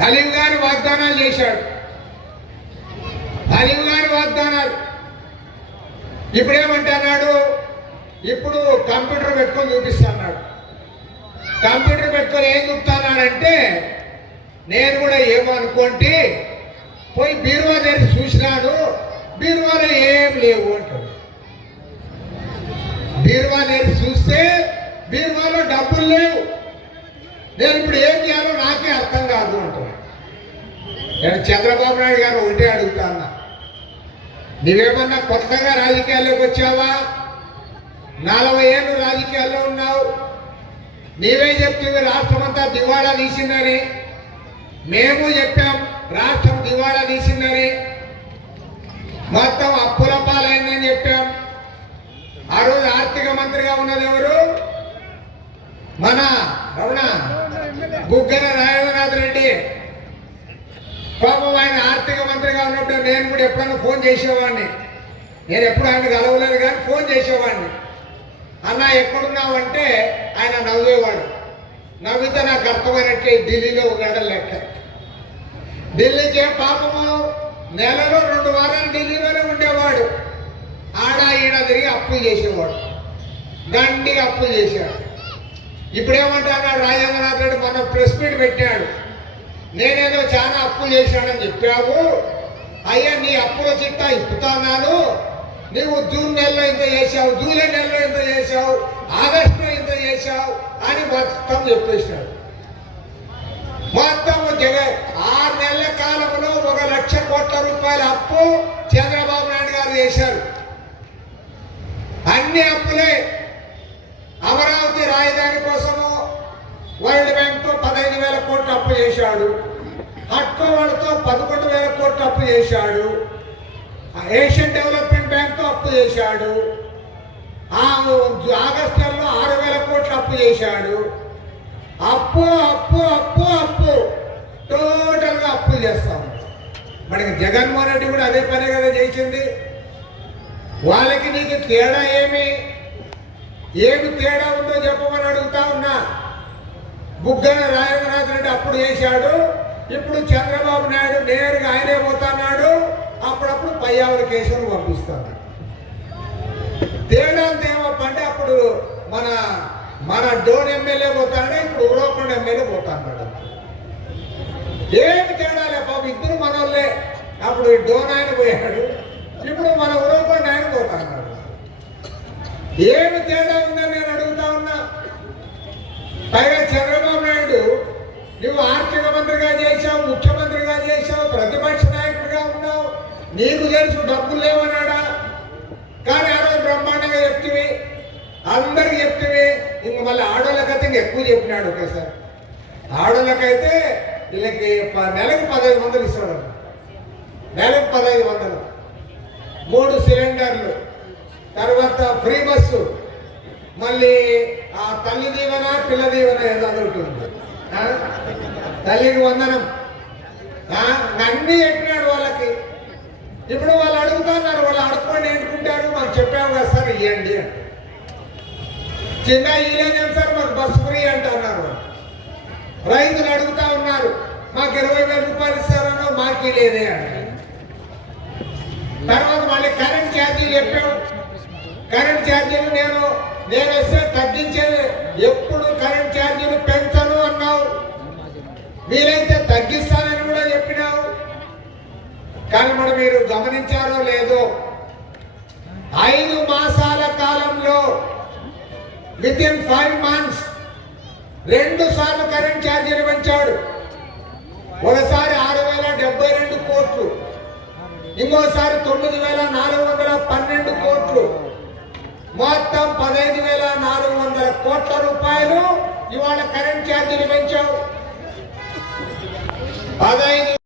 హలీం గారి వాగ్దానాలు చేశాడు. హలీం గారి వాగ్దానాలు ఇప్పుడేమంటున్నాడు? ఇప్పుడు కంప్యూటర్ పెట్టుకొని చూపిస్తున్నాడు. కంప్యూటర్ పెట్టుకొని ఏం చూపుతున్నాడంటే, నేను కూడా ఏమో అనుకోండి పోయి బీరువా తెరిచి చూసినాడు, బీరువాలో ఏం లేవు అంటాడు. బీరువా తెరిచి చూస్తే బీరువాలో డబ్బులు లేవు. నేను ఇప్పుడు ఏం చేయాలో నాకే అర్థం కాదు అంటాడు. నేను చంద్రబాబు నాయుడు గారు ఒకటే అడుగుతా ఉన్నా, నువ్వేమన్నా కొత్తగా రాజకీయాల్లోకి వచ్చావా? 40 ఏళ్ళు రాజకీయాల్లో ఉన్నావు. నీవే చెప్తుంది రాష్ట్రం అంతా దివాళా తీసిందని. మేము చెప్పాం రాష్ట్రం దివాళా తీసిందని, మొత్తం అప్పుల పాలైందని చెప్పాం. ఆ రోజు ఆర్థిక మంత్రిగా ఉన్నది ఎవరు? మన రమణ బుగ్గన రాజేంద్రనాథ్ రెడ్డి. పాపం ఆయన ఆర్థిక మంత్రిగా ఉన్నప్పుడు నేను కూడా ఎప్పుడన్నా ఫోన్ చేసేవాడిని. నేను ఎప్పుడు ఆయన కలవలేదు కానీ ఫోన్ చేసేవాడిని. అన్న ఎక్కడున్నావు అంటే ఆయన నవ్వేవాడు. నవ్వితే నాకు అర్థమైనట్లే ఢిల్లీలో ఉన్నాడు లెక్క. ఢిల్లీకి పాపము నెలలో 2 వారాలు ఢిల్లీలోనే ఉండేవాడు. ఆడ ఈడ తిరిగి అప్పులు చేసేవాడు, దండిగా అప్పులు చేశాడు. ఇప్పుడేమంటాడు రాజేంద్రనాథ్ రెడ్డి? మొన్న ప్రెస్ మీట్ పెట్టాడు. నేనేదో చాలా అప్పులు చేశాడని చెప్పావు, అయ్యా నీ అప్పుల చిట్టా ఇప్పుతున్నాను, నువ్వు జూన్ నెలలో ఇంత చేశావు, జూలై నెలలో ఇంత చేశావు, ఆగస్టులో ఇంత చేశావు అని మొత్తం చెప్పేశాడు. మొత్తం 6 నెలల కాలంలో 1 లక్ష కోట్ల రూపాయల అప్పు చంద్రబాబు నాయుడు గారు చేశారు. అన్ని అప్పులే. అమరావతి రాజధాని కోసము వరల్డ్ బ్యాంక్తో 15,000 కోట్లు అప్పు చేశాడు. హట్కో వాళ్ళతో 11,000 కోట్లు అప్పు చేశాడు. ఏషియన్ డెవలప్మెంట్ బ్యాంక్తో అప్పు చేశాడు. ఆగస్టు నెలలో 6,000 కోట్లు అప్పు చేశాడు. అప్పు అప్పు అప్పు అప్పు టోటల్గా అప్పులు చేస్తాము. మనకి జగన్మోహన్ రెడ్డి కూడా అదే పనే కదా చేసింది. వాళ్ళకి నీకు తేడా ఏమి తేడా ఉందో చెప్పమని అడుగుతా ఉన్నా. బుగ్గన రాజేంద్రనాథ్ రెడ్డి అప్పుడు చేశాడు, ఇప్పుడు చంద్రబాబు నాయుడు నేరుగా ఆయనే పోతున్నాడు. అప్పుడప్పుడు పయ్యావుల కేసును పంపిస్తాడు. తేడా ఏమప్పంటే అప్పుడు మన డోన్ ఎమ్మెల్యే పోతాడు, ఇప్పుడు ఉరవకొండ ఎమ్మెల్యే పోతాడు. ఏమి తేడా లే పాపం, ఇద్దరు మనోళ్ళే. అప్పుడు డోన్ ఆయన పోయాడు, ఇప్పుడు మన ఉరవకొండ ఆయన పోతున్నాడు. ఏమి తేడా ఉందని నేను అడుగుతా ఉన్నా. పైగా చంద్రబాబు నాయుడు నువ్వు ఆర్థిక మంత్రిగా చేశావు, ముఖ్యమంత్రిగా చేశావు, ప్రతిపక్ష నాయకుడిగా ఉన్నావు, నీకు తెలుసు డబ్బులు లేవన్నాడా? కానీ ఆ రోజు బ్రహ్మాండంగా చెప్తివి, అందరికి చెప్తివి. ఇంక మళ్ళీ ఆడోళ్ళకైతే ఇంక ఎక్కువ చెప్పినాడు ఒకేసారి. ఆడోళ్ళకైతే వీళ్ళకి నెలకు 1500 ఇస్తాడు. నెలకు 1500, 3 సిలిండర్లు, తర్వాత ఫ్రీ బస్సు, మళ్ళీ ఆ తల్లి దీవెన పిల్ల దీవెన ఏదో ఉంటుంది, తల్లికి వందనం, అన్నీ చెప్పినాడు వాళ్ళకి. ఇప్పుడు వాళ్ళు అడుగుతున్నారు, వాళ్ళు అడుక్కోండి ఏంటుకుంటారు, మాకు చెప్పాము కదా సార్ ఇవ్వండి అని. చిన్న ఇయ్యలేం సార్ మాకు బస్సు ఫ్రీ అంటున్నారు. రైతులు అడుగుతా ఉన్నారు, మాకు 20,000 రూపాయలు ఇస్తారనో మాకు లేదే అంట. తర్వాత మళ్ళీ కరెంట్ ఛార్జీలు చెప్పాము. కరెంట్ ఛార్జీలు నేను వస్తే తగ్గించేది, ఎప్పుడు కరెంట్ ఛార్జీలు పెంచను అన్నావు, వీలైతే తగ్గిస్తానని కూడా చెప్పినావు. కానీ మరి మీరు గమనించారో లేదో, 5 మాసాల కాలంలో వితిన్ 5 months 2 సార్లు కరెంట్ ఛార్జీలు పెంచాడు. ఒకసారి 6,072 కోట్లు, ఇంకోసారి 9,412 కోట్లు, మొత్తం 15,400 కోట్ల రూపాయలు ఇవాళ కరెంట్ ఛార్జీలు పెంచావు. 15